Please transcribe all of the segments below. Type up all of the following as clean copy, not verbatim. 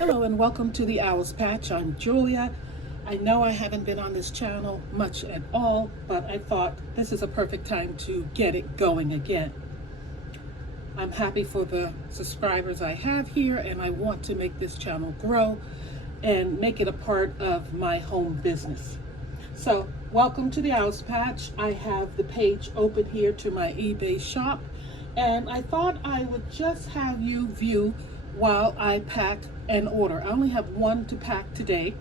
Hello and welcome to the Owl's Patch. I'm Julia. I know I haven't been on this channel much at all, but I thought this is a perfect time to get it going again. I'm happy for the subscribers I have here, and I want to make this channel grow and make it a part of my home business. So welcome to the Owl's Patch. I have the page open here to my eBay shop, and I thought I would just have you view while I pack and order. I only have one to pack today,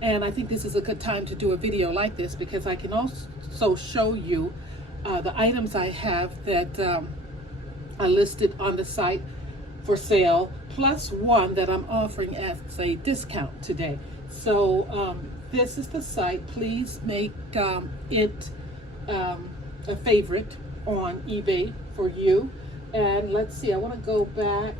and I think this is a good time to do a video like this because I can also show you the items I have that are listed on the site for sale, plus one that I'm offering as a discount today. So this is the site. Please make it a favorite on eBay for you. And let's see, I want to go back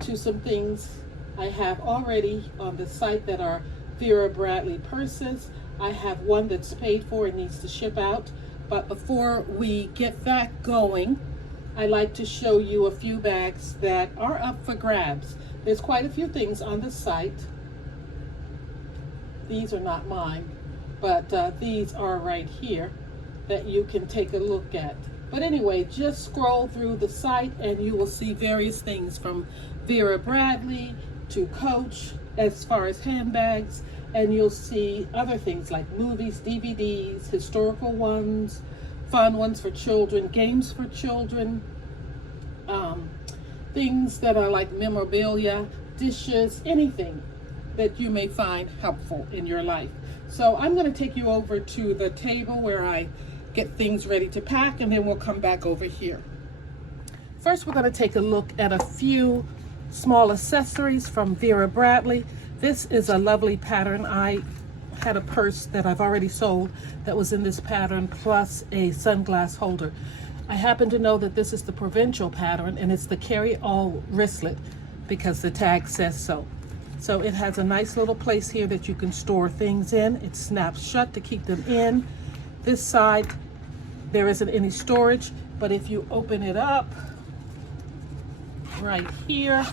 to some things I have already on the site that are Vera Bradley purses. I have one that's paid for and needs to ship out. But before we get that going, I like to show you a few bags that are up for grabs. There's quite a few things on the site. These are not mine, but these are right here that you can take a look at. But anyway, just scroll through the site and you will see various things from Vera Bradley to Coach as far as handbags, and you'll see other things like movies, DVDs, historical ones, fun ones for children, games for children, things that are like memorabilia, dishes, anything that you may find helpful in your life. So I'm going to take you over to the table where I get things ready to pack, and then we'll come back over here. First, we're going to take a look at a few small accessories from Vera Bradley. This is a lovely pattern. I had a purse that I've already sold that was in this pattern, plus a sunglass holder. I happen to know that this is the provincial pattern, and it's the carry-all wristlet because the tag says so. So it has a nice little place here that you can store things in. It snaps shut to keep them in. This side, there isn't any storage, but if you open it up right here,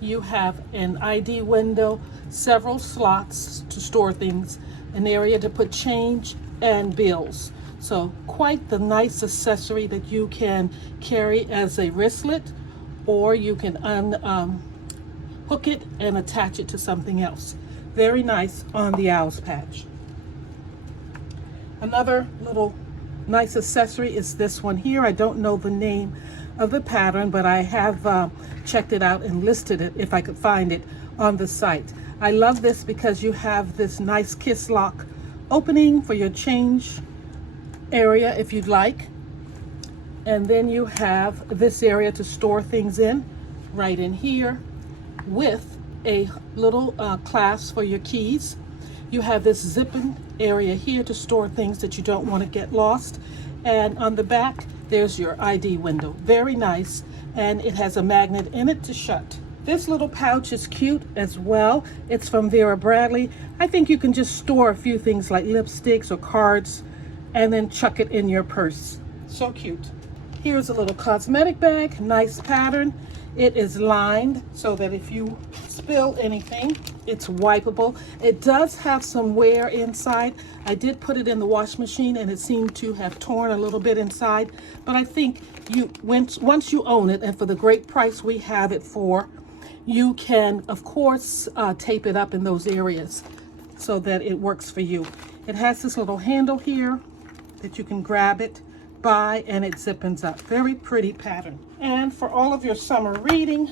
you have an ID window, several slots to store things, an area to put change and bills. So quite the nice accessory that you can carry as a wristlet, or you can hook it and attach it to something else. Very nice on the Owl's Patch. Another little nice accessory is this one here. I don't know the name of the pattern, but I have checked it out and listed it if I could find it on the site. I love this because you have this nice kiss lock opening for your change area if you'd like. And then you have this area to store things in right in here with a little clasp for your keys. You have this zipping area here to store things that you don't want to get lost. And on the back, there's your ID window. Very nice. And it has a magnet in it to shut. This little pouch is cute as well. It's from Vera Bradley. I think you can just store a few things like lipsticks or cards and then chuck it in your purse. So cute. Here's a little cosmetic bag, nice pattern. It is lined so that if you spill anything, it's wipeable. It does have some wear inside. I did put it in the wash machine and it seemed to have torn a little bit inside, but I think once you own it, and for the great price we have it for, you can of course tape it up in those areas so that it works for you. It has this little handle here that you can grab it by, and it zippens up. Very pretty pattern. And for all of your summer reading,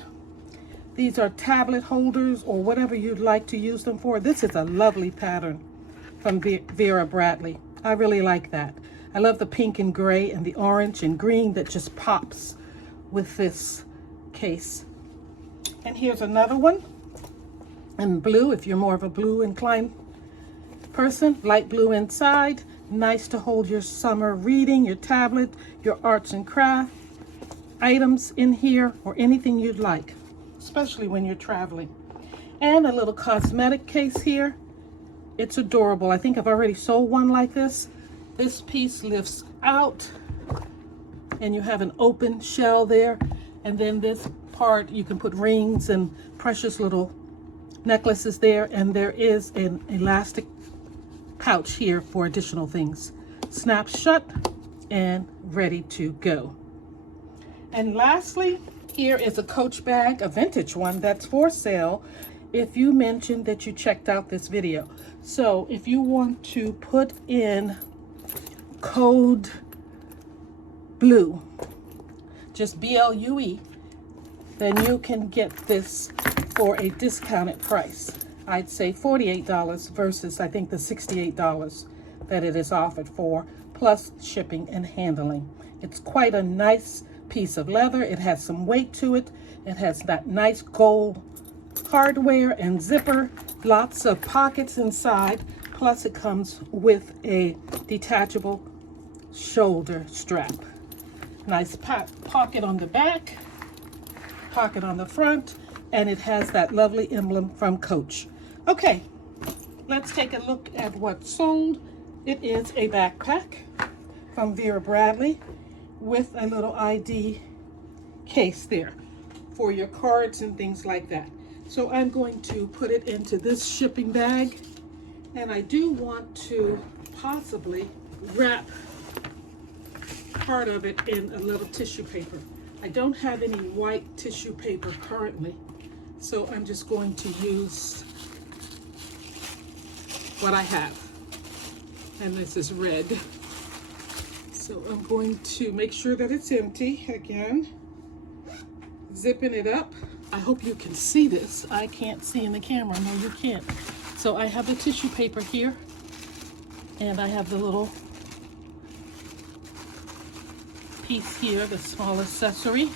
these are tablet holders or whatever you'd like to use them for. This is a lovely pattern from Vera Bradley. I really like that. I love the pink and gray and the orange and green that just pops with this case. And here's another one in blue if you're more of a blue inclined person. Light blue inside. Nice to hold your summer reading, your tablet, your arts and craft items in here, or anything you'd like, especially when you're traveling. And a little cosmetic case here. It's adorable. I think I've already sold one like this. This piece lifts out and you have an open shell there, And then this part, you can put rings and precious little necklaces there. And there is an elastic pouch here for additional things. Snaps shut and ready to go. And lastly, here is a Coach bag, a vintage one that's for sale if you mentioned that you checked out this video. So if you want to put in code BLUE, just BLUE, then you can get this for a discounted price. I'd say $48 versus I think the $68 that it is offered for, plus shipping and handling. It's quite a nice piece of leather. It has some weight to it. It has that nice gold hardware and zipper, lots of pockets inside, plus it comes with a detachable shoulder strap. Nice pocket on the back, pocket on the front, and it has that lovely emblem from Coach. Okay, let's take a look at what's sold. It is a backpack from Vera Bradley with a little ID case there for your cards and things like that. So I'm going to put it into this shipping bag, and I do want to possibly wrap part of it in a little tissue paper. I don't have any white tissue paper currently, so I'm just going to use what I have, and this is red. So I'm going to make sure that it's empty again, zipping it up. I hope you can see this. I can't see in the camera. No, you can't. So I have the tissue paper here, and I have the little piece here, the small accessory.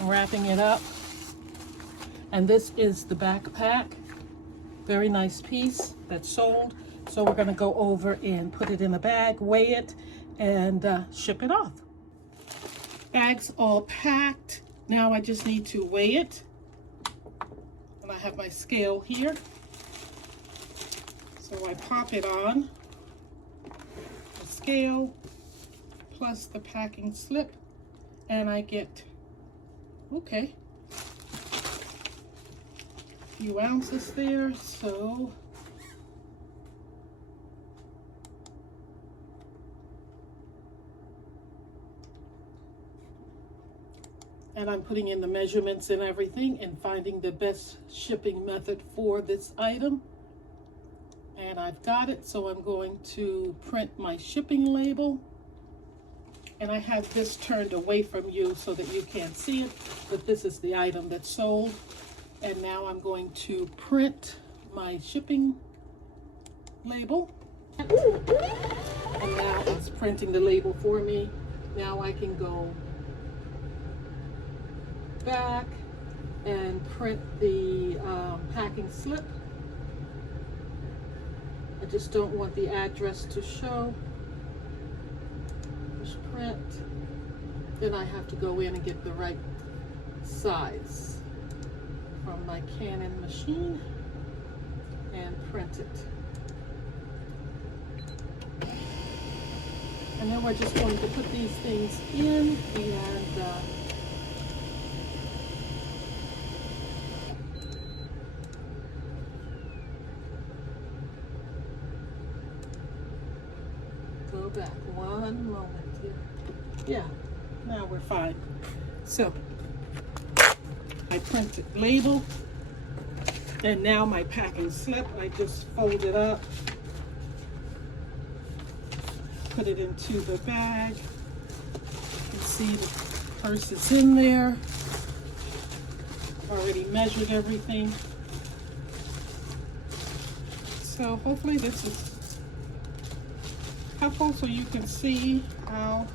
I'm wrapping it up. And this is the backpack. Very nice piece that's sold. So we're gonna go over and put it in a bag, weigh it, and ship it off. Bag's all packed. Now I just need to weigh it. And I have my scale here. So I pop it on the scale plus the packing slip, and I get, okay, a few ounces there. So and I'm putting in the measurements and everything and finding the best shipping method for this item. And I've got it, so I'm going to print my shipping label. And I have this turned away from you so that you can't see it, but this is the item that's sold. And now I'm going to print my shipping label. And now it's printing the label for me. Now I can go back and print the packing slip. I just don't want the address to show. Push print. Then I have to go in and get the right size from my Canon machine and print it. And then we're just going to put these things in and go back one moment here. Yeah, now we're fine. So I printed label, and now my packing slip, I just fold it up, put it into the bag. You can see the purse is in there. Already measured everything. So hopefully this is helpful so you can see how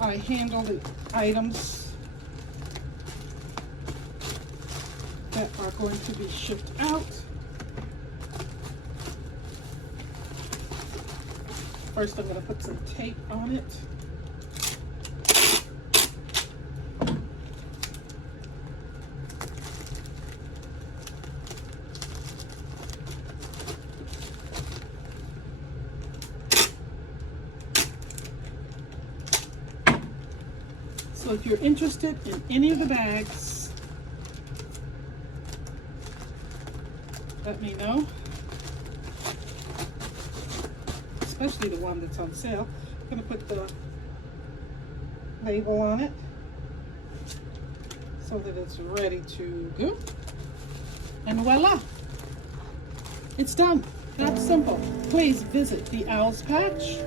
I handle the items that are going to be shipped out. First, I'm going to put some tape on it. So if you're interested in any of the bags, let me know. Especially the one that's on sale. I'm going to put the label on it so that it's ready to go. And voila! It's done. That's simple. Please visit the Owl's Patch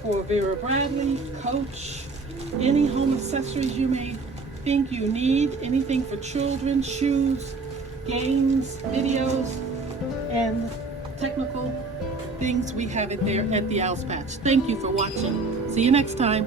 for Vera Bradley, Coach, any home accessories you may think you need, anything for children, shoes, games, videos, and technical things. We have it there at the Owl's Patch. Thank you for watching. See you next time.